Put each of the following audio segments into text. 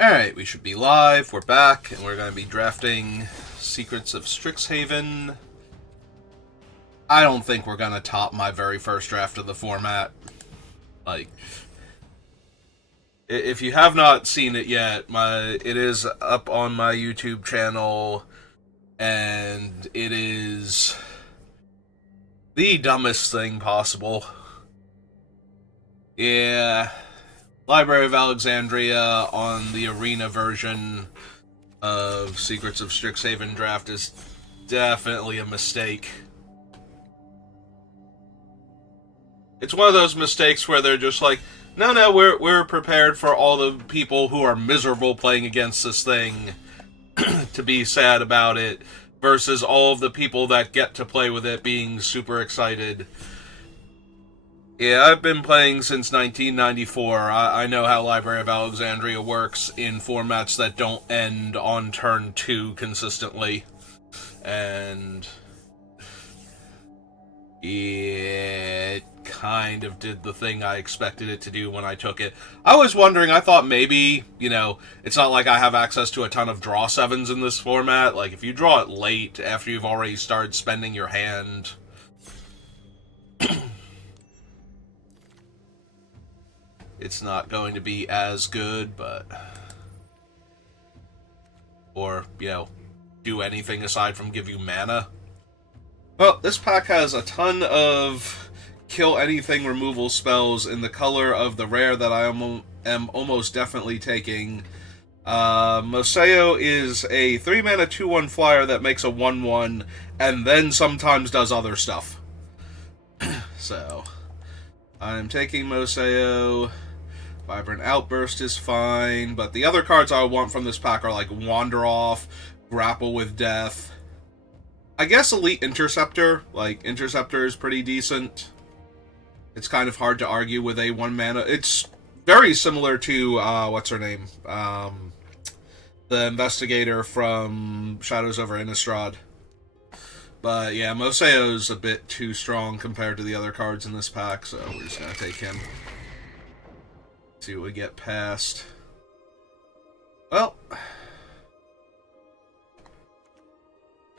Alright, we should be live. We're back, and we're going to be drafting Secrets of Strixhaven. I don't think we're going to top my very first draft of the format. Like, if you have not seen it yet, it is up on my YouTube channel, and it is the dumbest thing possible. Yeah. Library of Alexandria on the arena version of Secrets of Strixhaven draft is definitely a mistake. It's one of those mistakes where they're just like, no, we're prepared for all the people who are miserable playing against this thing to be sad about it, versus all of the people that get to play with it being super excited. Yeah, I've been playing since 1994. I know how Library of Alexandria works in formats that don't end on turn 2 consistently. And it kind of did the thing I expected it to do when I took it. I was wondering, I thought maybe, it's not like I have access to a ton of draw 7s in this format. Like, if you draw it late after you've already started spending your hand, it's not going to be as good, but... Or, do anything aside from give you mana. Well, this pack has a ton of kill anything removal spells in the color of the rare that I am almost definitely taking. Moseo is a 3-mana 2-1 flyer that makes a 1-1, and then sometimes does other stuff. So, I'm taking Moseo. Vibrant Outburst is fine, but the other cards I want from this pack are like Wander Off, Grapple with Death. I guess Elite Interceptor. Like, Interceptor is pretty decent. It's kind of hard to argue with a 1-mana. It's very similar to, what's her name? The Investigator from Shadows over Innistrad. But yeah, Moseo's a bit too strong compared to the other cards in this pack, so we're just gonna take him. See what we get past. Well.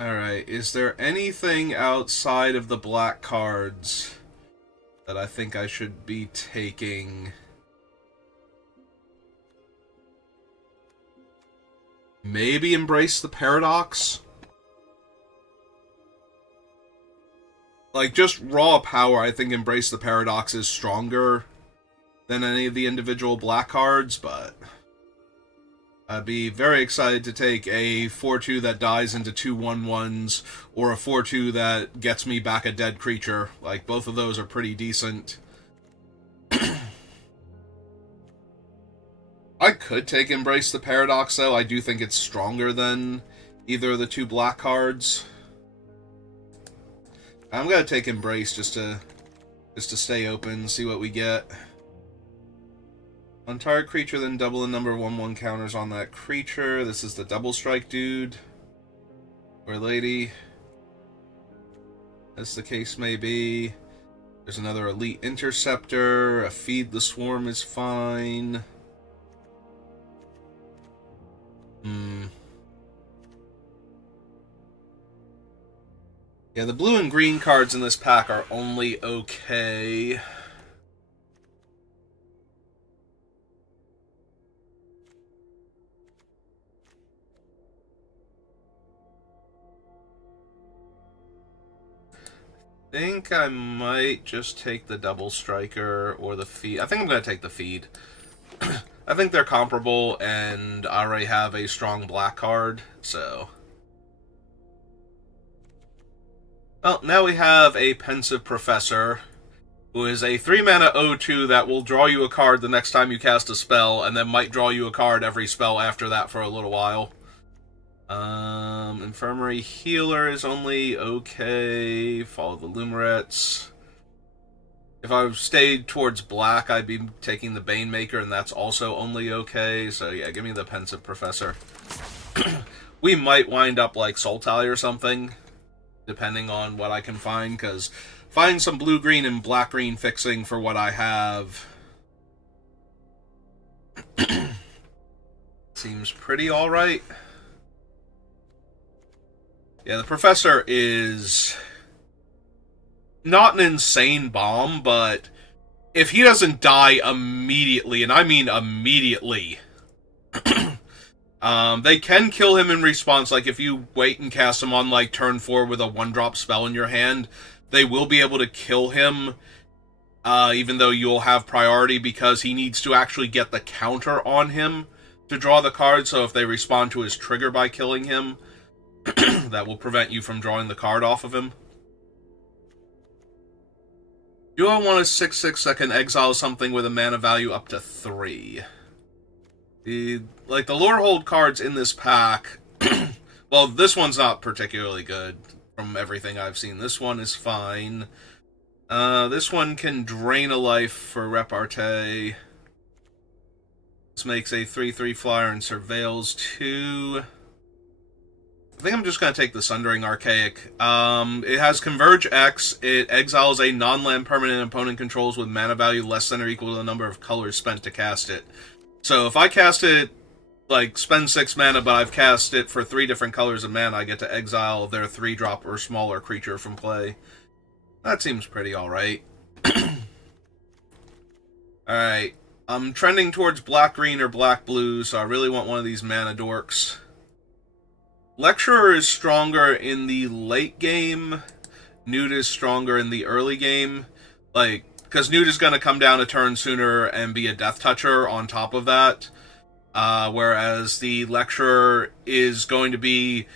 Alright, is there anything outside of the black cards that I think I should be taking? Maybe Embrace the Paradox? Like, just raw power, I think Embrace the Paradox is stronger than any of the individual black cards, but I'd be very excited to take a 4-2 that dies into 2 1-1s, or a 4-2 that gets me back a dead creature. Like, both of those are pretty decent. I could take Embrace the Paradox, though. I do think it's stronger than either of the 2 black cards. I'm gonna take Embrace just to stay open, see what we get. On target creature, then double the number of 1/1 counters on that creature. This is the double strike dude. Or lady. As the case may be. There's another Elite Interceptor. A Feed the Swarm is fine. Yeah, the blue and green cards in this pack are only okay. I think I might just take the Double Striker or the Feed. I think I'm going to take the Feed. I think they're comparable, and I already have a strong black card, so... Well, now we have a Pensive Professor, who is a 3-mana 0-2 that will draw you a card the next time you cast a spell, and then might draw you a card every spell after that for a little while. Infirmary Healer is only okay. Follow the Lumerets. If I stayed towards black, I'd be taking the Banemaker, and that's also only okay. So yeah, give me the Pensive Professor. We might wind up like Sultai or something, depending on what I can find, because find some blue-green and black-green fixing for what I have Seems pretty alright. Yeah, the Professor is not an insane bomb, but if he doesn't die immediately, and I mean immediately, they can kill him in response. Like, if you wait and cast him on, like, turn 4 with a 1-drop spell in your hand, they will be able to kill him, even though you'll have priority, because he needs to actually get the counter on him to draw the card, so if they respond to his trigger by killing him, that will prevent you from drawing the card off of him. Do I want a 6/6 that can exile something with a mana value up to 3? The lore hold cards in this pack, well, this one's not particularly good from everything I've seen. This one is fine. This one can drain a life for repartee. This makes a 3/3 flyer and surveils 2. I think I'm just going to take the Sundering Archaic. It has Converge X. It exiles a non-land permanent opponent controls with mana value less than or equal to the number of colors spent to cast it. So if I cast it, like, spend 6 mana, but I've cast it for 3 different colors of mana, I get to exile their 3-drop or smaller creature from play. That seems pretty alright. Alright. I'm trending towards black-green or black-blue, so I really want one of these mana dorks. Lecturer is stronger in the late game. Newt is stronger in the early game. Like, because Newt is going to come down a turn sooner and be a Death Toucher on top of that. Whereas the Lecturer is going to be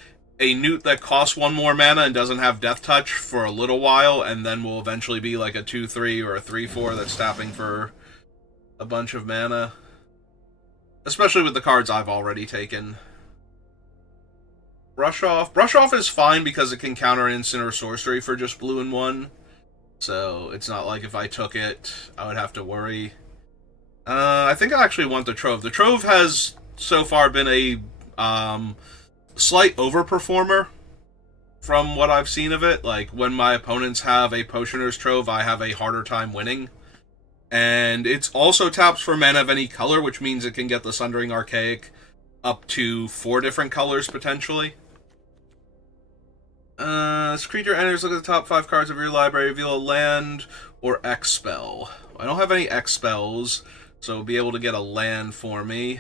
a Newt that costs 1 more mana and doesn't have Death Touch for a little while, and then will eventually be like a 2/3 or a 3/4 that's tapping for a bunch of mana. Especially with the cards I've already taken. Brush Off. Brush Off is fine because it can counter instant or sorcery for just blue and 1. So it's not like if I took it, I would have to worry. I think I actually want the Trove. The Trove has so far been a slight overperformer from what I've seen of it. Like, when my opponents have a Potioner's Trove, I have a harder time winning. And it's also taps for mana of any color, which means it can get the Sundering Archaic up to 4 different colors, potentially. This creature enters, look at the top 5 cards of your library, reveal a land or X spell. I don't have any X spells, so it'll be able to get a land for me.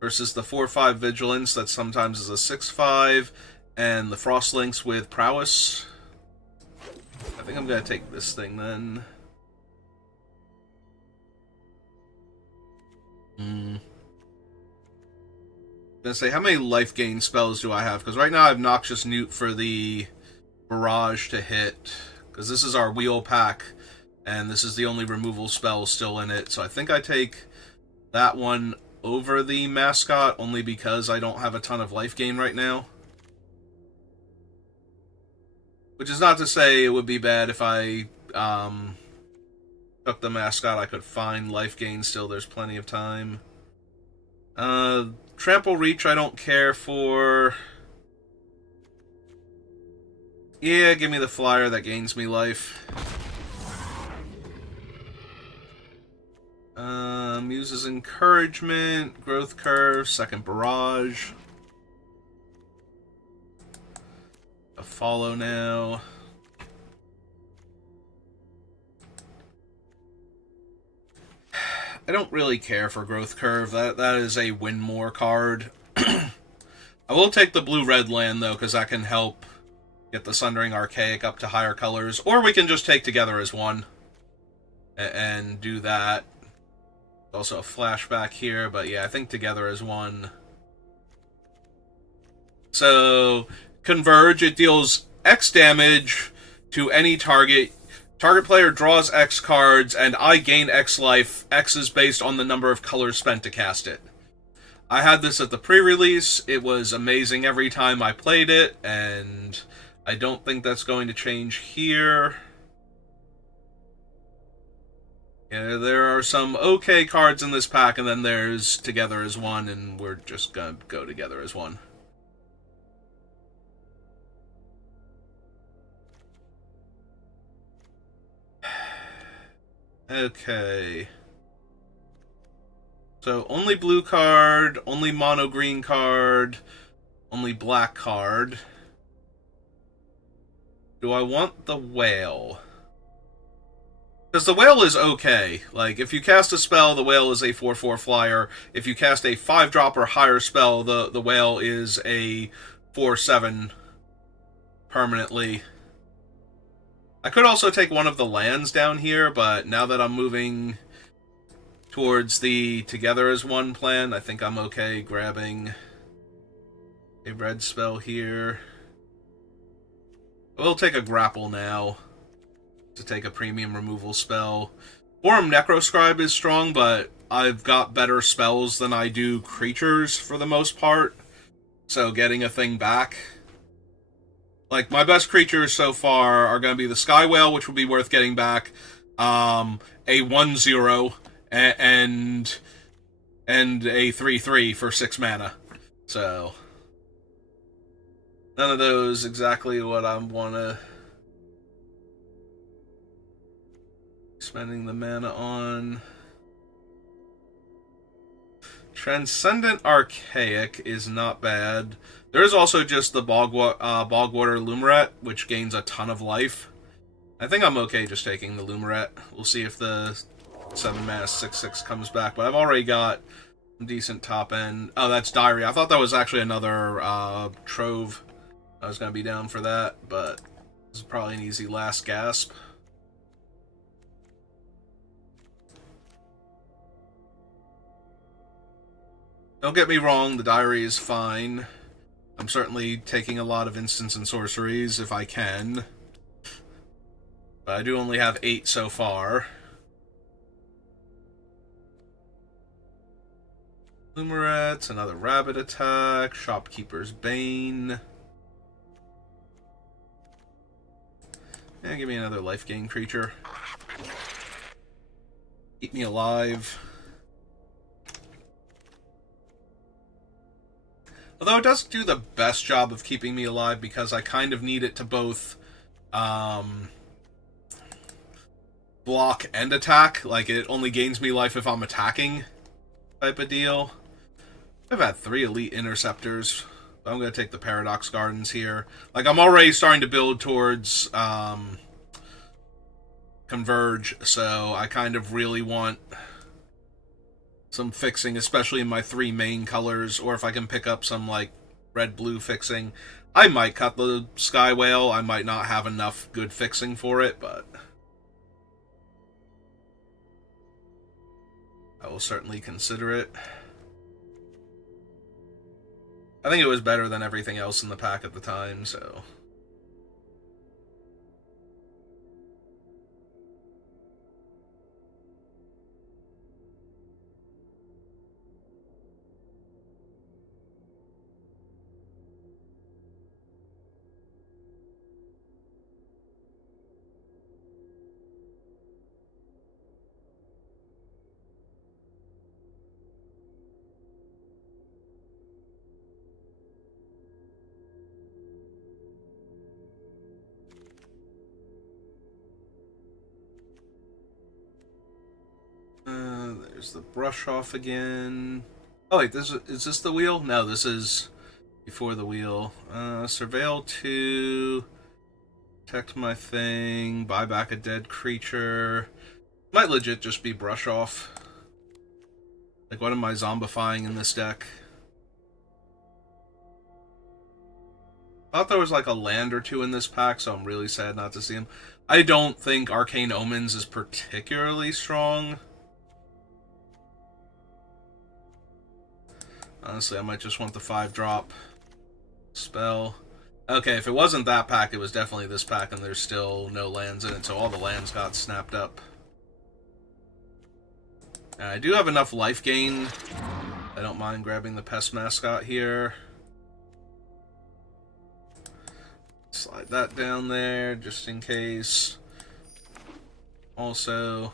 Versus the 4/5 Vigilance, that sometimes is a 6/5, and the Frostlinks with Prowess. I think I'm going to take this thing, then. I'm going to say, how many life gain spells do I have? Because right now I have Noxious Newt for the Barrage to hit. Because this is our wheel pack, and this is the only removal spell still in it. So I think I take that one over the Mascot, only because I don't have a ton of life gain right now. Which is not to say it would be bad if I took the Mascot. I could find life gain still. There's plenty of time. Trample Reach I don't care for. Yeah, give me the flyer that gains me life. Muse's Encouragement, Growth Curve, Second Barrage. A follow now. I don't really care for Growth Curve. That is a win more card. I will take the blue-red land, though, because that can help get the Sundering Archaic up to higher colors. Or we can just take Together as One and do that. Also a flashback here, but yeah, I think Together as One. So, Converge, it deals X damage to any target. Target player draws X cards, and I gain X life. X is based on the number of colors spent to cast it. I had this at the pre-release. It was amazing every time I played it, and I don't think that's going to change here. Yeah, there are some okay cards in this pack, and then there's Together as One, and we're just gonna go Together as One. Okay. So only blue card, only mono green card, only black card. Do I want the whale? Because the whale is okay. Like, if you cast a spell, the whale is a 4/4 flyer. If you cast a 5-drop or higher spell, the whale is a 4/7 permanently. I could also take one of the lands down here, but now that I'm moving towards the Together as One plan, I think I'm okay grabbing a red spell here. We'll take a grapple now to take a premium removal spell. Forum Necroscribe is strong, but I've got better spells than I do creatures for the most part. So getting a thing back. Like, my best creatures so far are going to be the Sky Whale, which would be worth getting back, a 1/0, and a 3/3 for 6 mana. So, none of those exactly what I want to spending the mana on. Transcendent Archaic is not bad. There is also just the Bogwater Lumaret, which gains a ton of life. I think I'm okay just taking the Lumaret. We'll see if the 7-mana 6/6 comes back, but I've already got some decent top end. Oh, that's Diary. I thought that was actually another Trove. I was going to be down for that, but this is probably an easy last gasp. Don't get me wrong, the Diary is fine. I'm certainly taking a lot of instants and sorceries if I can. But I do only have 8 so far. Lumarets, another Rabbit attack, Shopkeeper's Bane. Yeah, give me another life gain creature. Keep me alive. Although it doesn't do the best job of keeping me alive because I kind of need it to both block and attack. Like, it only gains me life if I'm attacking type of deal. I've had 3 Elite Interceptors. I'm going to take the Paradox Gardens here. Like, I'm already starting to build towards Converge, so I kind of really want some fixing, especially in my 3 main colors, or if I can pick up some, like, red-blue fixing. I might cut the Sky Whale. I might not have enough good fixing for it, but I will certainly consider it. I think it was better than everything else in the pack at the time, so there's the brush off again. Oh wait, is this the wheel? No, this is before the wheel. Surveil 2, protect my thing, buy back a dead creature. Might legit just be brush off. Like, what am I zombifying in this deck? I thought there was like a land or 2 in this pack, so I'm really sad not to see him. I don't think Arcane Omens is particularly strong. Honestly, I might just want the 5-drop spell. Okay, if it wasn't that pack, it was definitely this pack, and there's still no lands in it, so all the lands got snapped up. And I do have enough life gain. I don't mind grabbing the Pest Mascot here. Slide that down there, just in case. Also,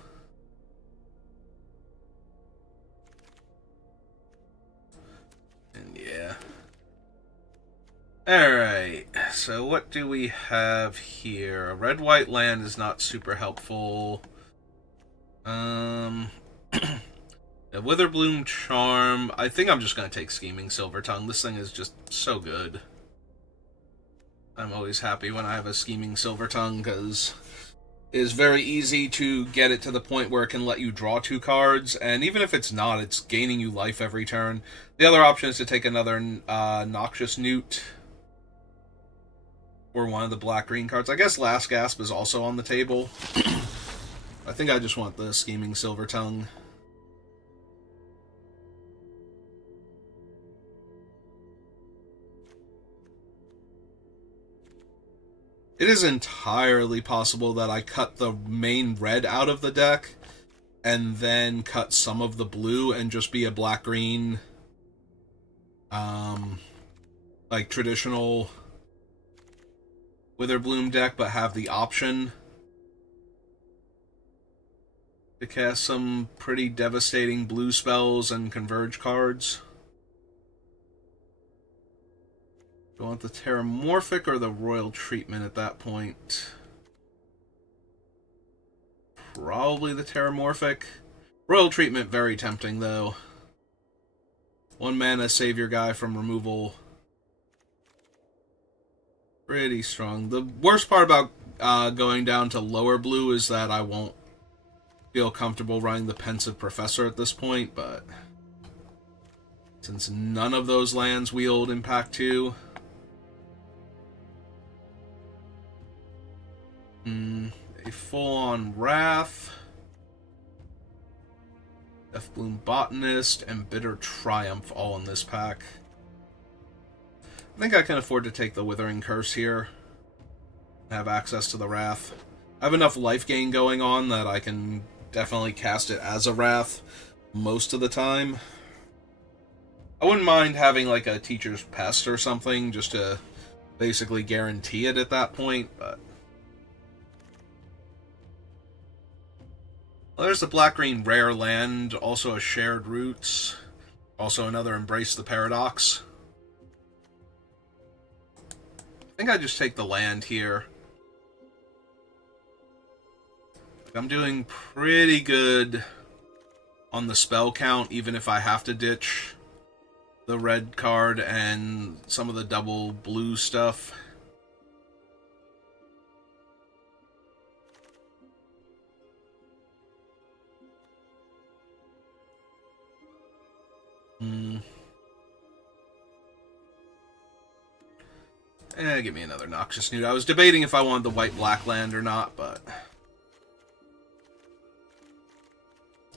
and yeah. Alright, so what do we have here? A red-white land is not super helpful. The Yeah, Witherbloom Charm. I think I'm just going to take Scheming Silvertongue. This thing is just so good. I'm always happy when I have a Scheming Silvertongue, because it is very easy to get it to the point where it can let you draw 2 cards, and even if it's not, it's gaining you life every turn. The other option is to take another Noxious Newt, or one of the black-green cards. I guess Last Gasp is also on the table. I think I just want the Scheming Silvertongue. It is entirely possible that I cut the main red out of the deck, and then cut some of the blue and just be a black-green, like traditional Witherbloom deck, but have the option to cast some pretty devastating blue spells and converge cards. Do I want the Terramorphic or the Royal Treatment at that point? Probably the Terramorphic. Royal Treatment, very tempting, though. 1 mana, save your guy from removal. Pretty strong. The worst part about going down to lower blue is that I won't feel comfortable running the Pensive Professor at this point, but since none of those lands wield Impact 2, a full-on Wrath, Deathbloom Botanist, and Bitter Triumph all in this pack. I think I can afford to take the Withering Curse here, have access to the Wrath. I have enough life gain going on that I can definitely cast it as a Wrath most of the time. I wouldn't mind having like a Teacher's Pest or something just to basically guarantee it at that point, but well, there's the black-green rare land, also a Shared Roots, also another Embrace the Paradox. I think I just take the land here. I'm doing pretty good on the spell count, even if I have to ditch the red card and some of the double blue stuff. Give me another Noxious Newt. I was debating if I wanted the white-black land or not, but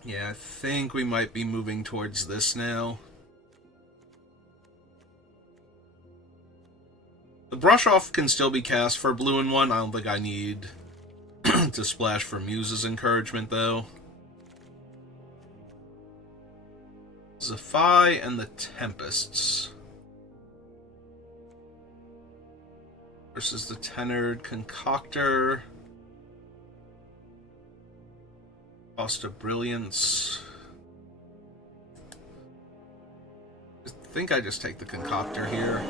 yeah, I think we might be moving towards this now. The Brush Off can still be cast for blue and 1. I don't think I need to splash for Muse's Encouragement, though. Zephi and the Tempests versus the Tenured Concoctor. Cost of Brilliance. I think I just take the Concoctor here.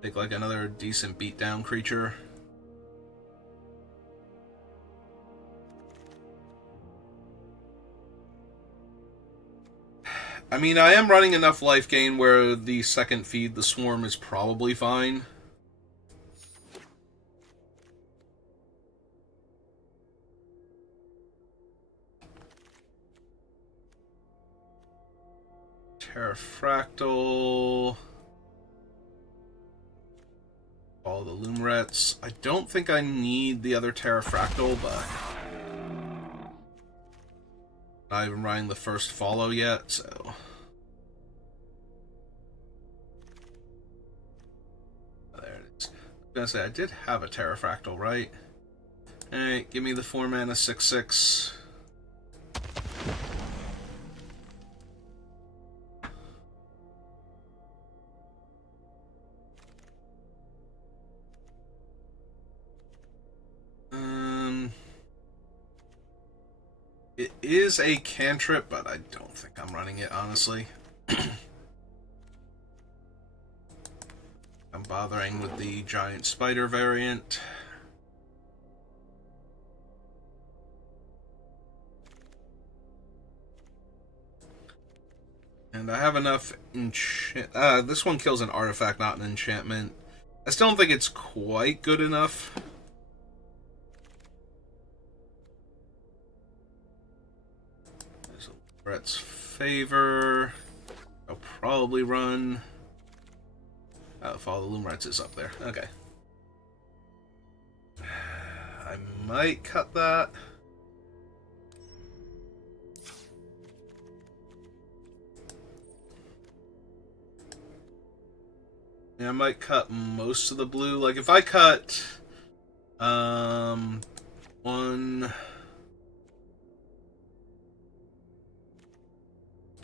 Take like another decent beatdown creature. I mean, I am running enough life gain where the second Feed the Swarm is probably fine. Terrafractal. All the Lumerets. I don't think I need the other Terrafractal, but not even running the first follow yet, so there it is. I was gonna say I did have a Terrafractal, right? Alright, give me the 4 mana 6/6. It is a cantrip, but I don't think I'm running it, honestly. I'm bothering with the Giant Spider variant. And I have enough this one kills an artifact, not an enchantment. I still don't think it's quite good enough. There's Brett's Favor. I'll probably run... Follow the Lumerites is up there. Okay. I might cut that. Yeah, I might cut most of the blue. Like, if I cut... one...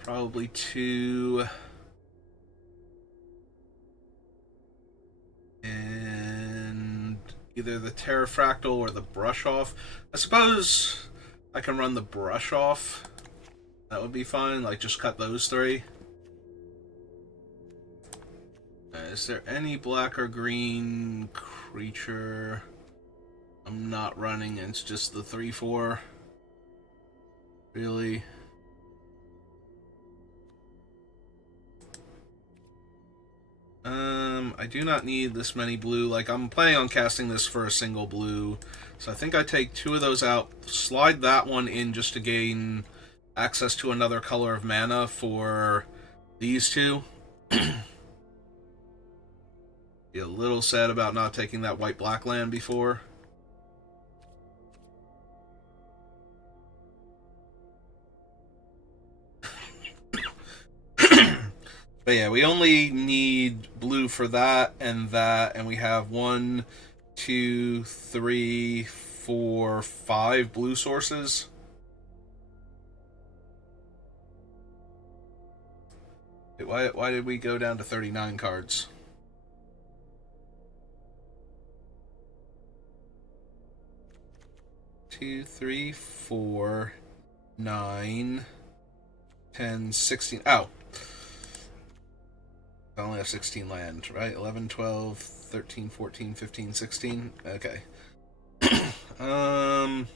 Probably two... And either the Terrafractal or the Brush Off. I suppose I can run the Brush Off. That would be fine. Like, just cut those three. Is there any black or green creature I'm not running? It's just the 3/4. Really? I do not need this many blue. Like, I'm planning on casting this for a single blue. So I think I take 2 of those out, slide that one in just to gain access to another color of mana for these 2. Be a little sad about not taking that white-black land before. But yeah, we only need blue for that, and we have 1, 2, 3, 4, 5 blue sources. Why did we go down to 39 cards? Two, 3, 4, 9, 10, 16. Oh. I only have 16 land, right? 11, 12, 13, 14, 15, 16. Okay. I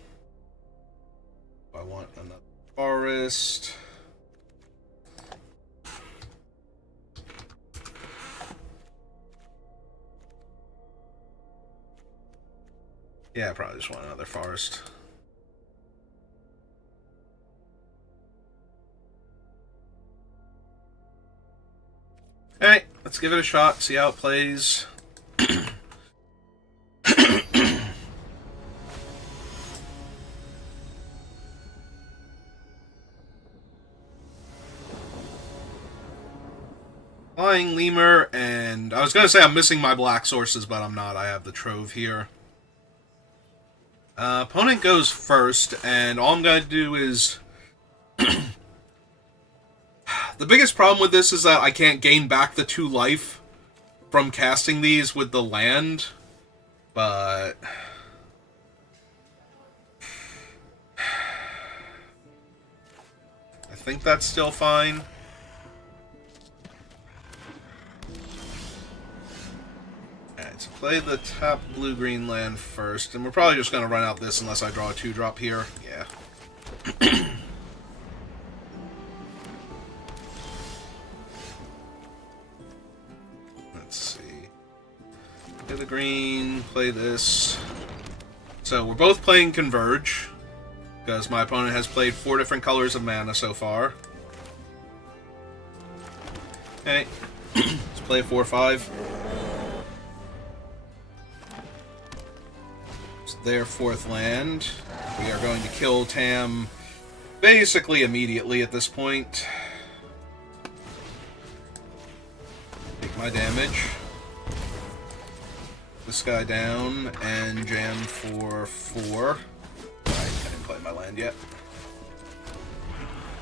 want another forest. Yeah, I probably just want another forest. Alright, let's give it a shot, see how it plays. Flying Lemur, and I was going to say I'm missing my black sources, but I'm not. I have the Trove here. Opponent goes first, and all I'm going to do is... The biggest problem with this is that I can't gain back the 2 life from casting these with the land, but... I think that's still fine. Alright, so play the top blue-green land first, and we're probably just going to run out this unless I draw a 2-drop here. Yeah. Play the green, play this. So we're both playing Converge, because my opponent has played 4 different colors of mana so far. Okay, let's play a 4/5. It's their 4th land. We are going to kill Tam basically immediately at this point. Take my damage. This guy down and jam for 4. I didn't play my land yet.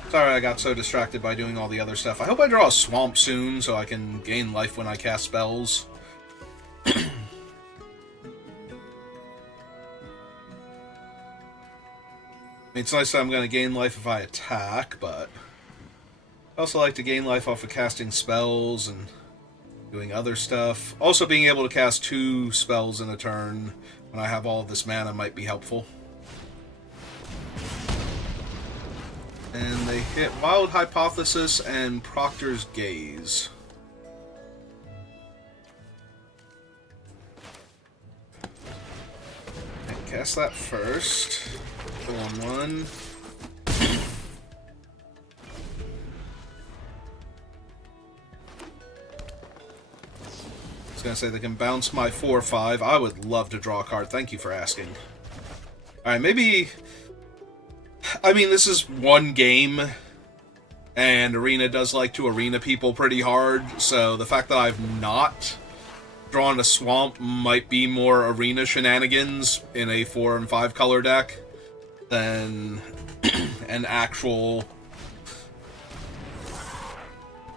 Sorry I got so distracted by doing all the other stuff. I hope I draw a swamp soon so I can gain life when I cast spells. I mean, it's nice that I'm going to gain life if I attack, but I also like to gain life off of casting spells and doing other stuff. Also, being able to cast 2 spells in a turn when I have all of this mana might be helpful. And they hit Wild Hypothesis and Proctor's Gaze. And cast that first. Go on one. I was gonna say they can bounce my 4/5. I would love to draw a card. Thank you for asking. Alright, maybe... I mean, this is one game, and Arena does like to arena people pretty hard, so the fact that I've not drawn a swamp might be more arena shenanigans in a 4 and 5 color deck than an actual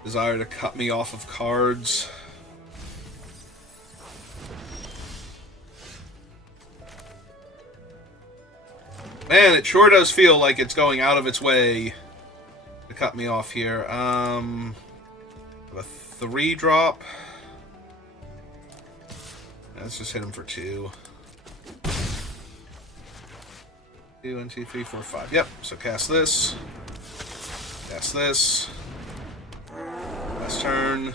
desire to cut me off of cards. Man, it sure does feel like it's going out of its way to cut me off here. A 3-drop. Let's just hit him for 2. 2, 1, 2, 3, 4, 5. Yep, so cast this. Cast this. Last turn.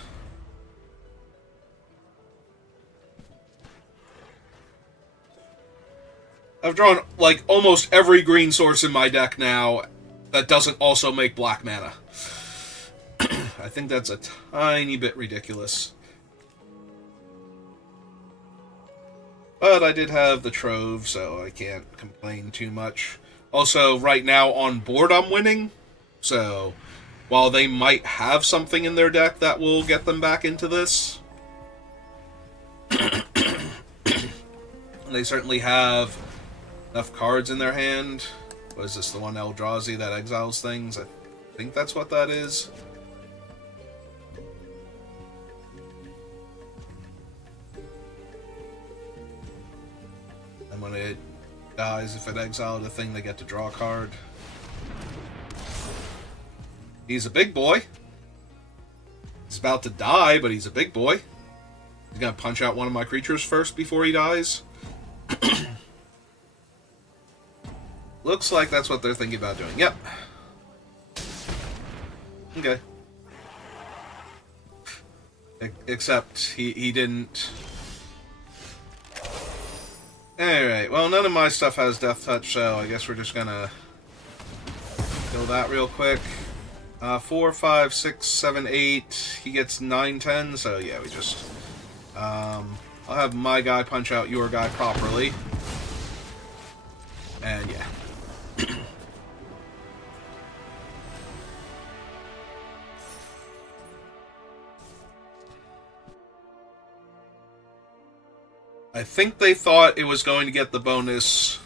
I've drawn, like, almost every green source in my deck now that doesn't also make black mana. I think that's a tiny bit ridiculous. But I did have the Trove, so I can't complain too much. Also, right now on board I'm winning, so while they might have something in their deck that will get them back into this, they certainly have enough cards in their hand. What is this, the one Eldrazi that exiles things? I think that's what that is. And when it dies, if it exiled a thing, they get to draw a card. He's a big boy. He's about to die, but he's a big boy. He's gonna punch out one of my creatures first before he dies. Looks like that's what they're thinking about doing. Yep. Okay. Except he didn't... Alright, well, none of my stuff has Death Touch, so I guess we're just gonna kill that real quick. 4, 5, 6, 7, 8. He gets 9, 10, so yeah, we just... I'll have my guy punch out your guy properly. And yeah. I think they thought it was going to get the bonus,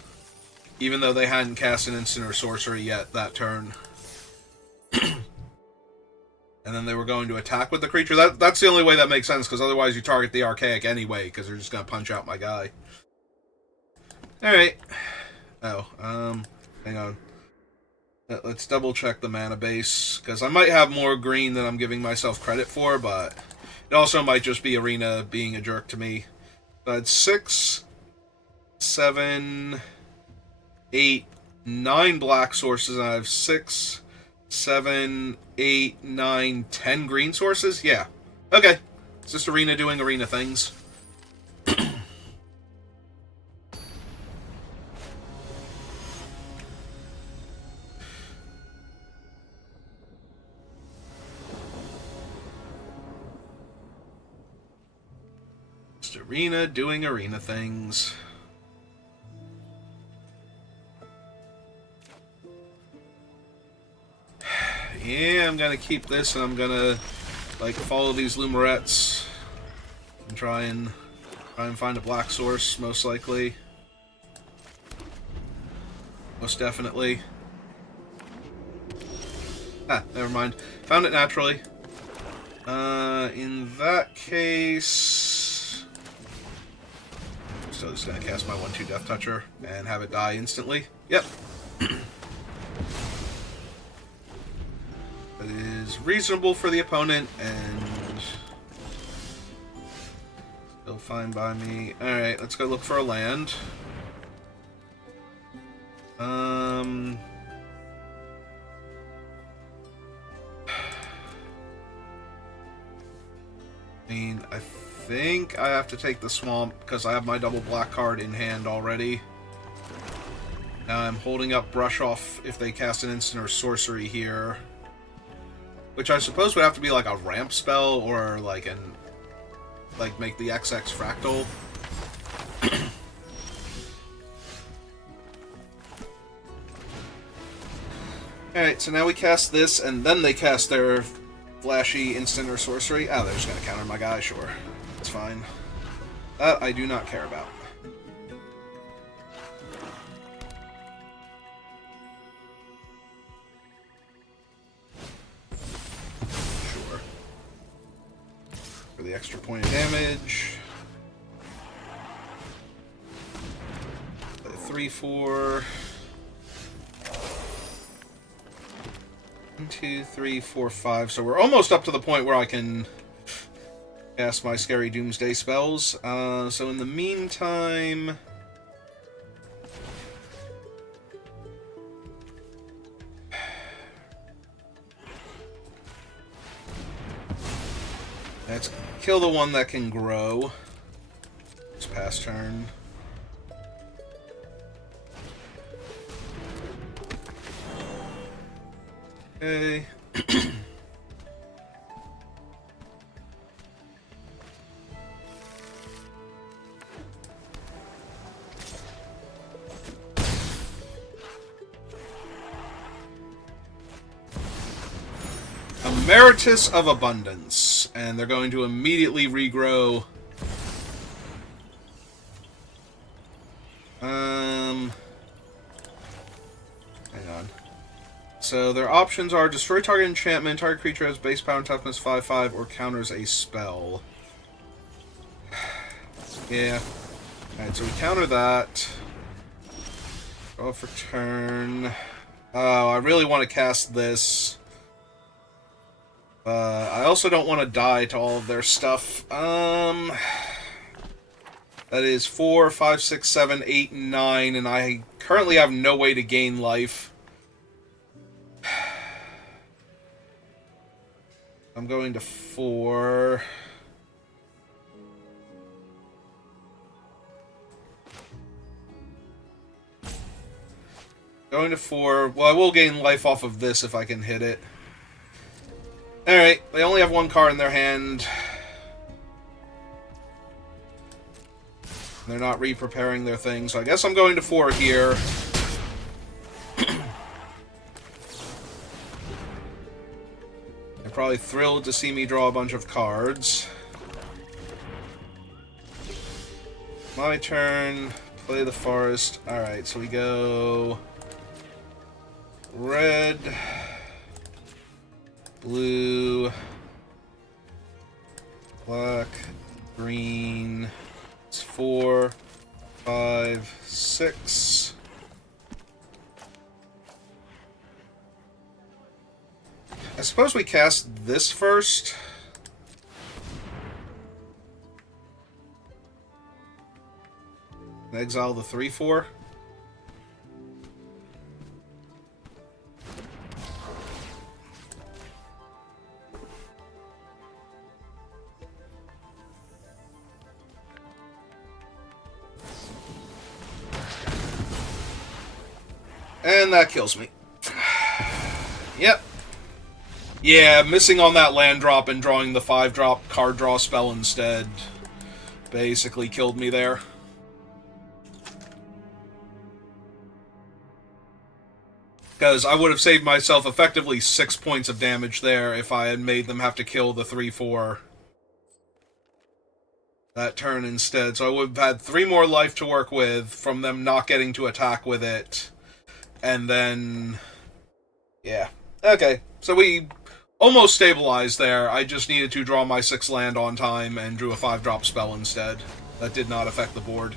even though they hadn't cast an instant or sorcery yet that turn. And then they were going to attack with the creature. That's the only way that makes sense, because otherwise you target the Archaic anyway, because they're just going to punch out my guy. Alright. Oh, hang on. Let's double check the mana base, because I might have more green than I'm giving myself credit for, but it also might just be Arena being a jerk to me. So I had 6, 7, 8, 9 black sources, and I have 6, 7, 8, 9, 10 green sources? Yeah. Okay. It's just Arena doing Arena things. Arena doing Arena things. Yeah, I'm gonna keep this, and I'm gonna like follow these Lumarettes and try and find a black source, most likely. Most definitely. Ah, never mind. Found it naturally. In that case, I'm still just gonna cast my 1/2 Death Toucher and have it die instantly. Yep. That is reasonable for the opponent and still fine by me. Alright, let's go look for a land. I mean, I think I have to take the swamp because I have my double black card in hand already. Now I'm holding up Brush Off if they cast an instant or sorcery here. Which I suppose would have to be like a ramp spell or like an... like make the XX fractal. Alright, so now we cast this, and then they cast their flashy instant or sorcery. Oh, they're just going to counter my guy, sure. That's fine. That I do not care about. Sure. For the extra point of damage. 3-4... 1, 2, 3, 4, 5. So we're almost up to the point where I can cast my Scary Doomsday spells. So in the meantime... let's kill the one that can grow. It's past turn. Okay. Emeritus of Abundance. And they're going to immediately regrow. Hang on. So their options are destroy target enchantment, target creature has base power and toughness 5/5, or counters a spell. Yeah. Alright, so we counter that. Draw for turn. Oh, I really want to cast this. I also don't want to die to all of their stuff. That is 4, 5, 6, 7, 8, 9, and I currently have no way to gain life. I'm going to 4. Going to 4. Well, I will gain life off of this if I can hit it. Alright, they only have one card in their hand. They're not re-preparing their thing, so I guess I'm going to 4 here. Probably thrilled to see me draw a bunch of cards. My turn. Play the forest. Alright, so we go... red... blue... black... green... It's 4... 5... 6... I suppose we cast this first. And exile the 3/4. And that kills me. Yep. Yeah, missing on that land drop and drawing the 5-drop card draw spell instead basically killed me there. Because I would have saved myself effectively 6 points of damage there if I had made them have to kill the 3/4 that turn instead. So I would have had 3 more life to work with from them not getting to attack with it. And then... yeah. Okay, so we... almost stabilized there. I just needed to draw my 6 land on time and drew a 5-drop spell instead. That did not affect the board.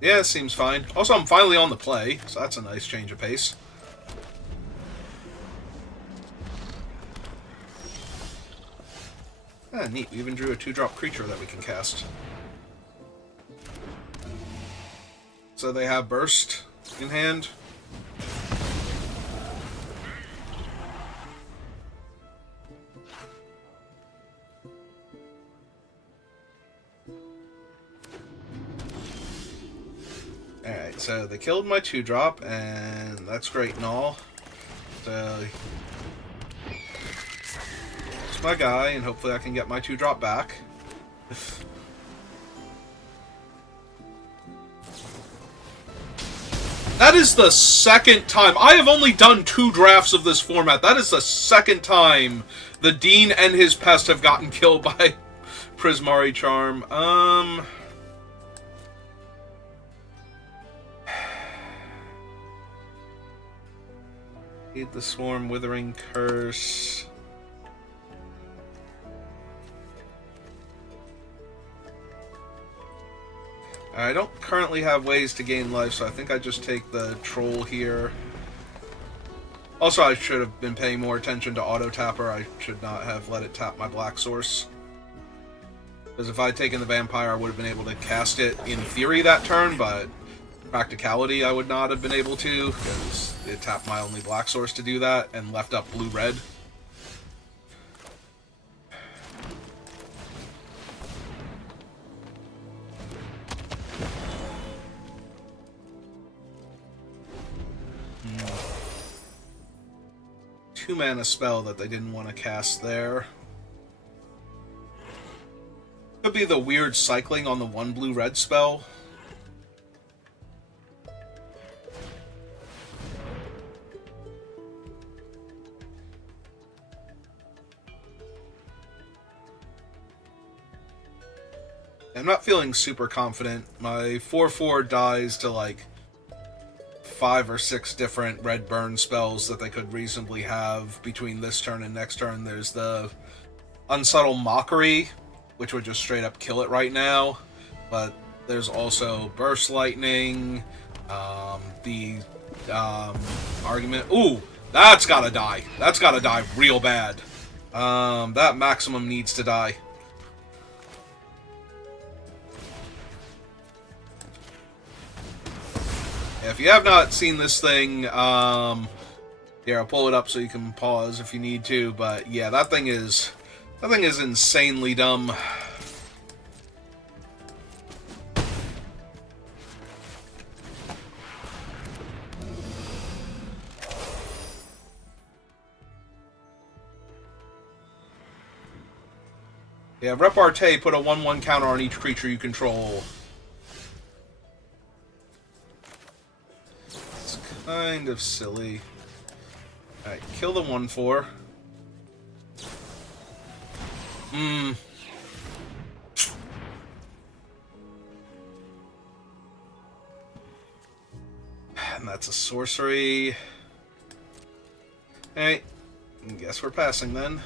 Yeah, seems fine. Also, I'm finally on the play, so that's a nice change of pace. Ah, neat. We even drew a 2-drop creature that we can cast. so they have burst in hand. Alright, so they killed my 2-drop, and that's great and all. So, it's my guy, and hopefully I can get my 2-drop back. That is the second time. I have only done 2 drafts of this format. That is the second time the Dean and his pest have gotten killed by Prismari Charm. Eat the Swarm, Withering Curse. I don't currently have ways to gain life, so I think I just take the Troll here. Also, I should have been paying more attention to auto-tapper. I should not have let it tap my Black Source. Because if I had taken the Vampire, I would have been able to cast it in theory that turn, but practicality I would not have been able to, because it tapped my only Black Source to do that, and left up blue-red. Two-mana spell that they didn't want to cast there. Could be the weird cycling on the 1 blue-red spell. I'm not feeling super confident. My 4/4 dies to like 5 or 6 different red burn spells that they could reasonably have between this turn and next turn. There's the Unsubtle Mockery, which would just straight up kill it right now. But there's also Burst Lightning, the argument. Ooh, that's gotta die. That's gotta die real bad. That maximum needs to die. If you have not seen this thing, here, I'll pull it up so you can pause if you need to, but yeah, that thing is insanely dumb. Yeah, Repartee put a 1/1 counter on each creature you control. Kind of silly. Alright, kill the 1/4. And that's a sorcery. Alright, guess we're passing then.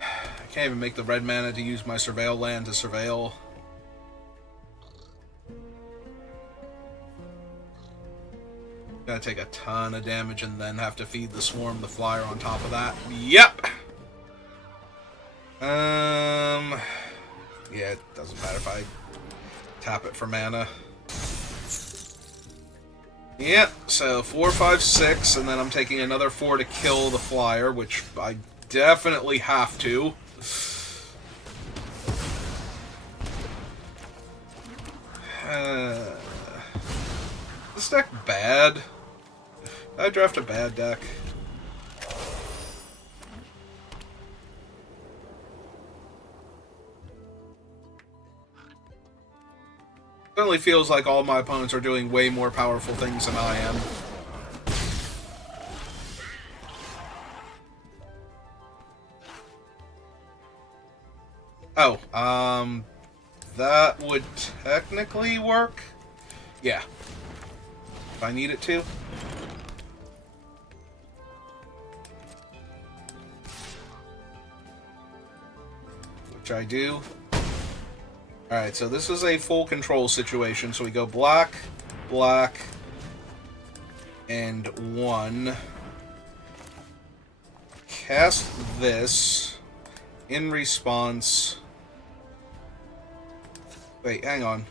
I can't even make the red mana to use my Surveil land to Surveil. Gotta take a ton of damage and then have to feed the Swarm the Flyer on top of that. Yep! Yeah, it doesn't matter if I tap it for mana. Yep, so 4, 5, 6, and then I'm taking another 4 to kill the Flyer, which I definitely have to. This deck bad? I draft a bad deck. Certainly feels like all my opponents are doing way more powerful things than I am. Oh, that would technically work. Yeah. If I need it to. Which I do. Alright, so this is a full control situation. So we go black, black, and 1. Cast this. In response... Wait, hang on.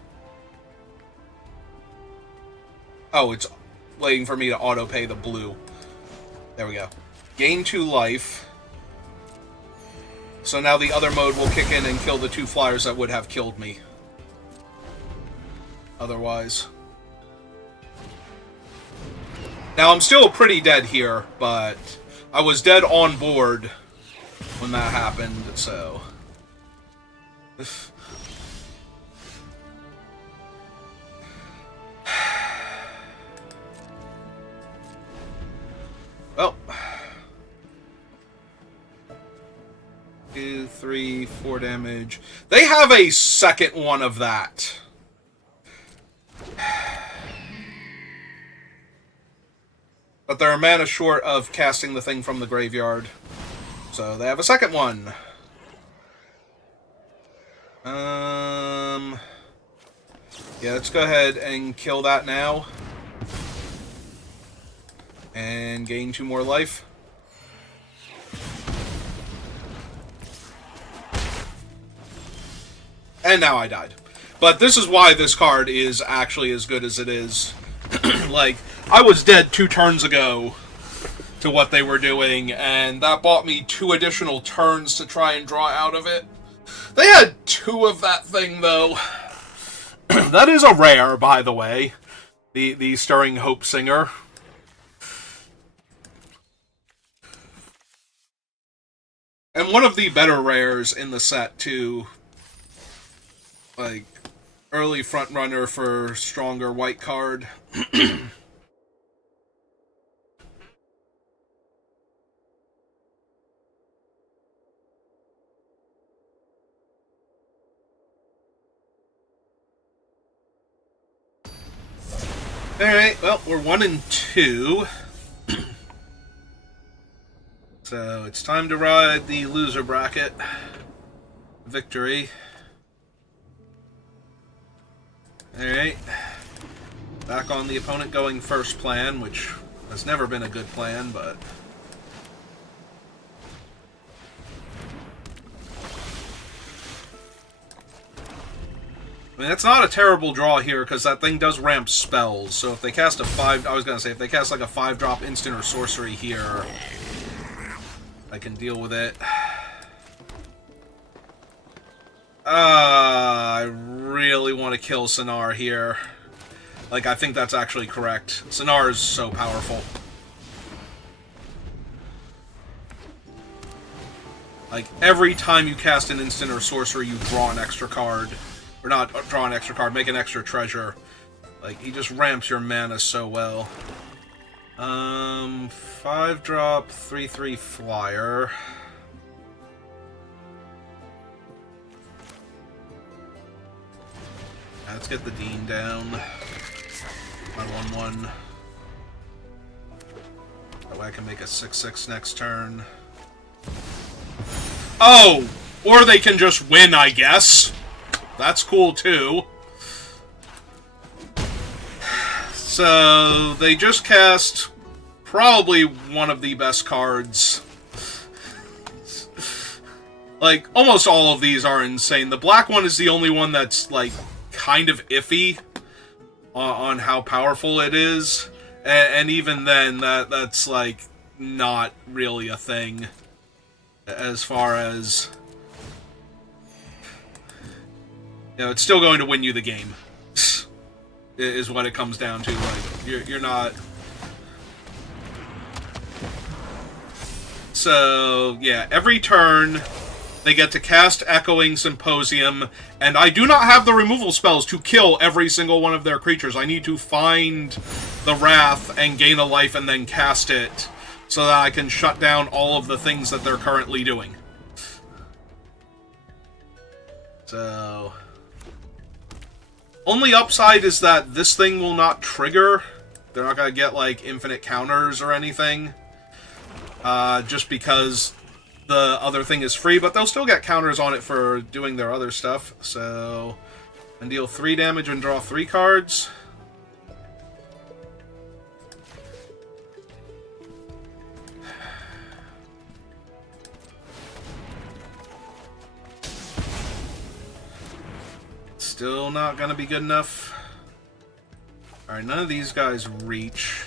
Oh, it's waiting for me to auto-pay the blue. There we go. Gain 2 life. So now the other mode will kick in and kill the 2 flyers that would have killed me. Otherwise. Now, I'm still pretty dead here, but I was dead on board when that happened, so... Well... 2, 3, 4 damage. They have a second one of that. But they're a mana short of casting the thing from the graveyard. So they have a second one. Yeah, let's go ahead and kill that now. And gain 2 more life. And now I died. But this is why this card is actually as good as it is. Like, I was dead 2 turns ago to what they were doing, and that bought me 2 additional turns to try and draw out of it. They had 2 of that thing, though. That is a rare, by the way. The Stirring Hope Singer. And one of the better rares in the set, too. Like, early front runner for stronger white card. Alright, well, we're 1 and 2. So, it's time to ride the loser bracket. Victory. Alright. Back on the opponent going first plan, which has never been a good plan, but... I mean, that's not a terrible draw here, because that thing does ramp spells, so if they cast a 5... I was gonna say, if they cast like a 5-drop instant or sorcery here, I can deal with it. I really want to kill Sinar here. Like, I think that's actually correct. Sinar is so powerful. Like, every time you cast an instant or sorcery, you draw an extra card. Or not draw an extra card, make an extra treasure. Like, he just ramps your mana so well. 5-drop, 3/3 flyer. Let's get the Dean down. My 1/1. That way I can make a 6/6 next turn. Oh! Or they can just win, I guess. That's cool, too. So, they just cast probably one of the best cards. Like, almost all of these are insane. The black one is the only one that's, like, kind of iffy on how powerful it is. And even then, that's, like, not really a thing. As far as... You know, it's still going to win you the game. Is what it comes down to. Like, you're not... So, yeah, every turn... They get to cast Echoing Symposium, and I do not have the removal spells to kill every single one of their creatures. I need to find the Wrath and gain a life and then cast it, so that I can shut down all of the things that they're currently doing. So... Only upside is that this thing will not trigger. They're not going to get, like, infinite counters or anything. Just because... The other thing is free, but they'll still get counters on it for doing their other stuff. So, and deal 3 damage and draw 3 cards. Still not gonna be good enough. Alright, none of these guys reach.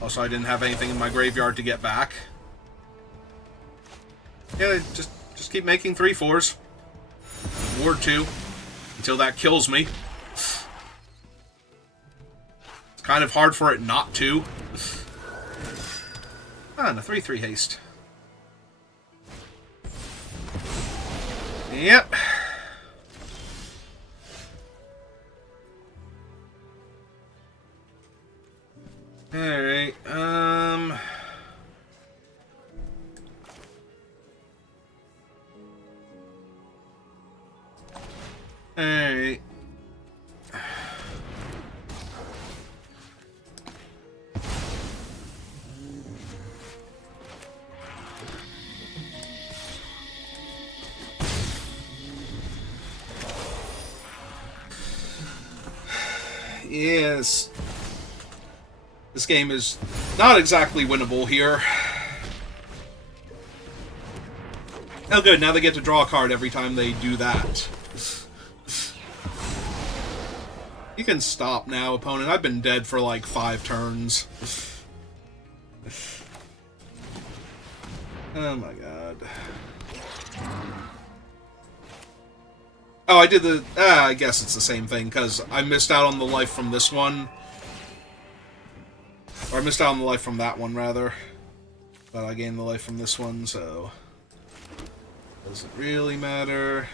Also, I didn't have anything in my graveyard to get back. Yeah, just keep making 3/4s. Ward 2. Until that kills me. It's kind of hard for it not to. Ah, and a 3/3 haste. Yep. Alright, Alright. Yes. This game is not exactly winnable here. Oh good, now they get to draw a card every time they do that. You can stop now, opponent. I've been dead for like 5 turns. Oh my god. Oh, I did the... I guess it's the same thing, because I missed out on the life from this one. Or I missed out on the life from that one, rather. But I gained the life from this one, so... doesn't really matter.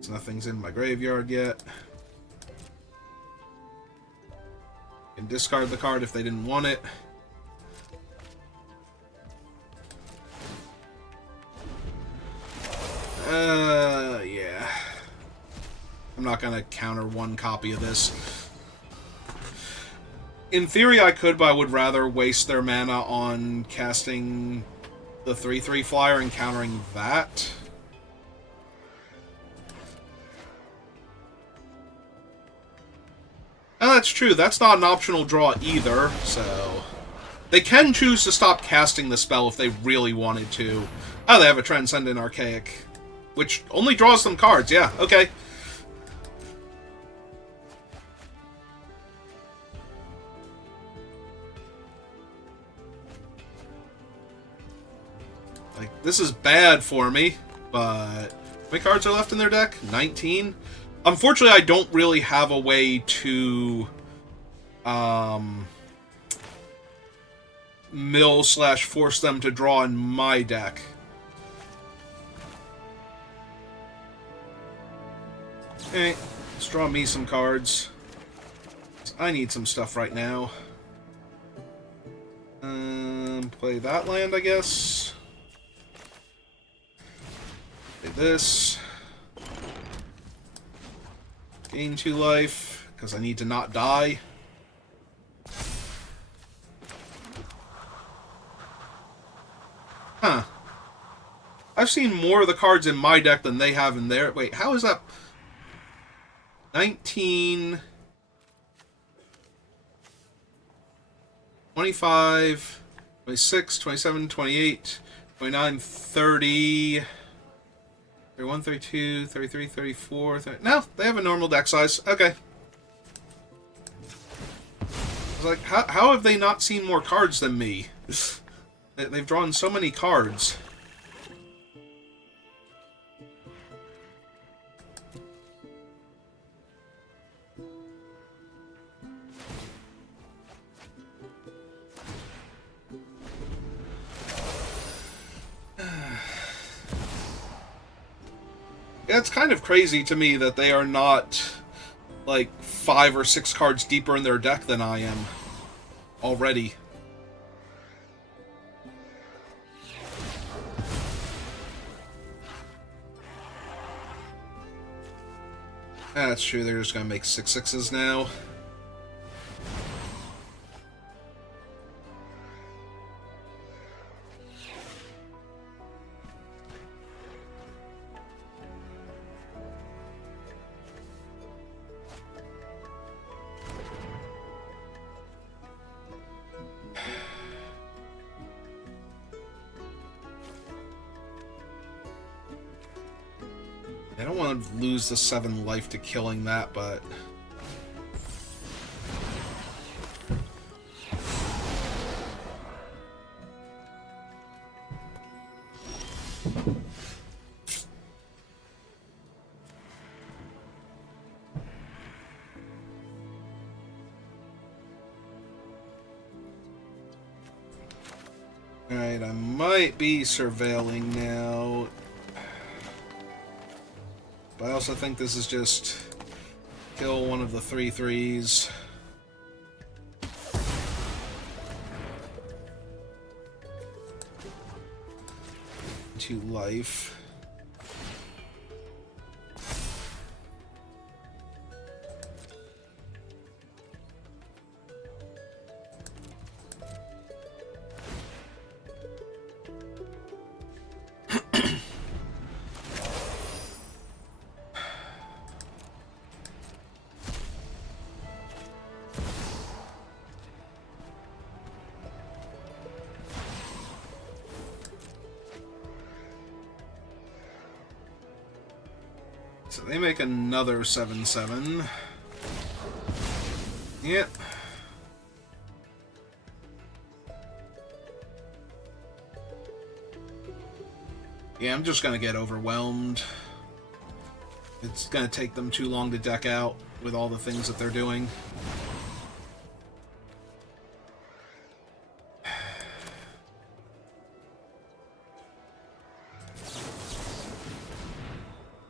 So nothing's in my graveyard yet. Can discard the card if they didn't want it. Yeah. I'm not gonna counter one copy of this. In theory I could, but I would rather waste their mana on casting the 3/3 flyer and countering that. Oh, that's true. That's not an optional draw either, so... they can choose to stop casting the spell if they really wanted to. Oh, they have a Transcendent Archaic. Which only draws them cards, yeah, okay. Like, this is bad for me, but... how many cards are left in their deck? 19? Unfortunately, I don't really have a way to... mill/force them to draw in my deck. Okay, let's draw me some cards. I need some stuff right now. Play that land, I guess. Play this. Gain 2 life, because I need to not die. Huh. I've seen more of the cards in my deck than they have in their... wait, how is that... 19... 25... 26, 27, 28, 29, 30... 31, 32, 33, 34... 30... no, they have a normal deck size. Okay. I was like, how have they not seen more cards than me? They've drawn so many cards. Yeah, it's kind of crazy to me that they are not, like, 5 or 6 cards deeper in their deck than I am already. That's true, they're just gonna make 6/6s now. I don't want to lose the 7 life to killing that, but... Alright, I might be surveilling now. But I also think this is just kill one of the 3/3s. 2 life. So they make another 7/7. Yep. Yeah, I'm just gonna get overwhelmed. It's gonna take them too long to deck out with all the things that they're doing.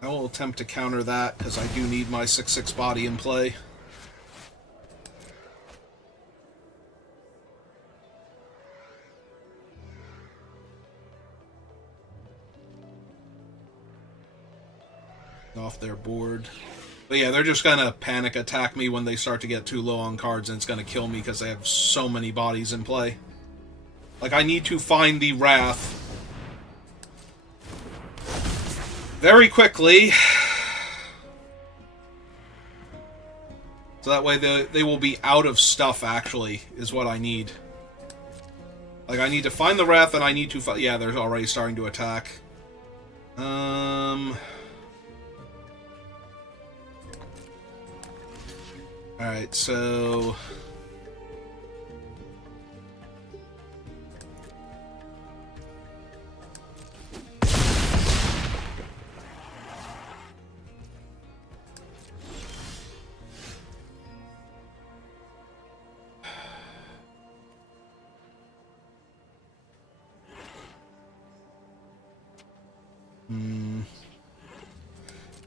I will attempt to counter that, because I do need my 6/6 body in play. Off their board. But yeah, they're just gonna panic attack me when they start to get too low on cards, and it's gonna kill me because they have so many bodies in play. Like, I need to find the Wrath very quickly, so that way they will be out of stuff, actually, is what I need. Like, I need to find the Wrath, and I need to find... Yeah, they're already starting to attack. Alright, so...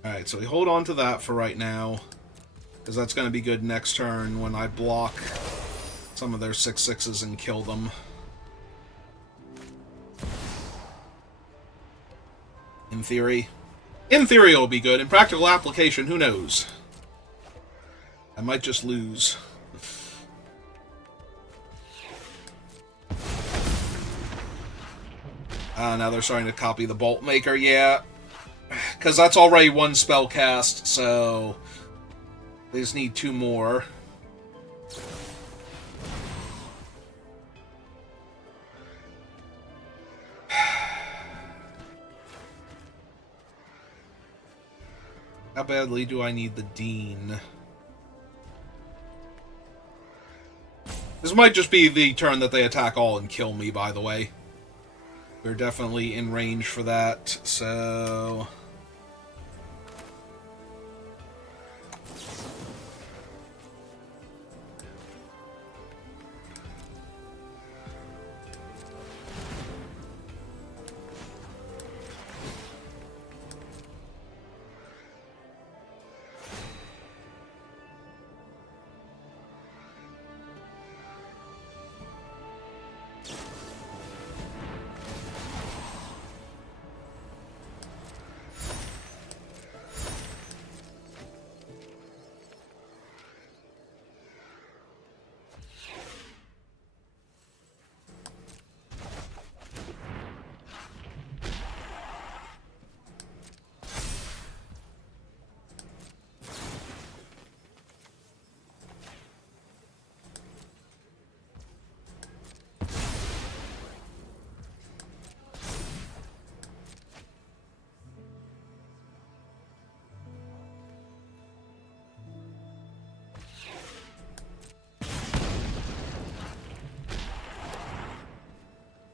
Alright, so we hold on to that for right now, because that's going to be good next turn when I block some of their 6/6s and kill them. In theory. In theory it'll be good. In practical application, who knows? I might just lose. Now they're starting to copy the Bolt Maker, yeah. Because that's already 1 spell cast, so... They just need 2 more. How badly do I need the Dean? This might just be the turn that they attack all and kill me, by the way. We're definitely in range for that, so...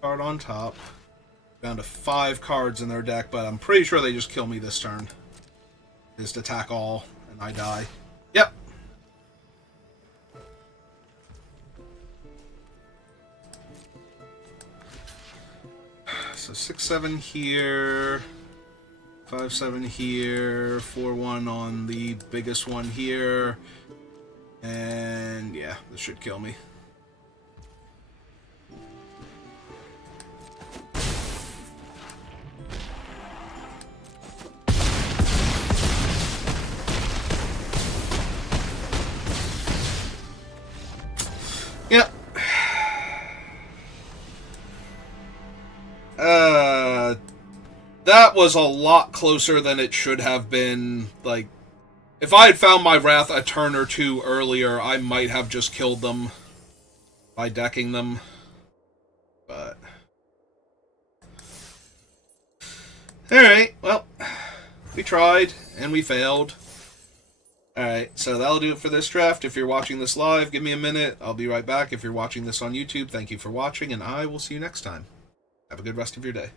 card on top. Down to 5 cards in their deck, but I'm pretty sure they just kill me this turn. Just attack all, and I die. Yep. So 6-7 here, 5-7 here, 4-1 on the biggest one here, and yeah, this should kill me. Yep. That was a lot closer than it should have been. Like, if I had found my Wrath a turn or two earlier, I might have just killed them by decking them. But alright, well, we tried, and we failed. Alright, so that'll do it for this draft. If you're watching this live, give me a minute. I'll be right back. If you're watching this on YouTube, thank you for watching, and I will see you next time. Have a good rest of your day.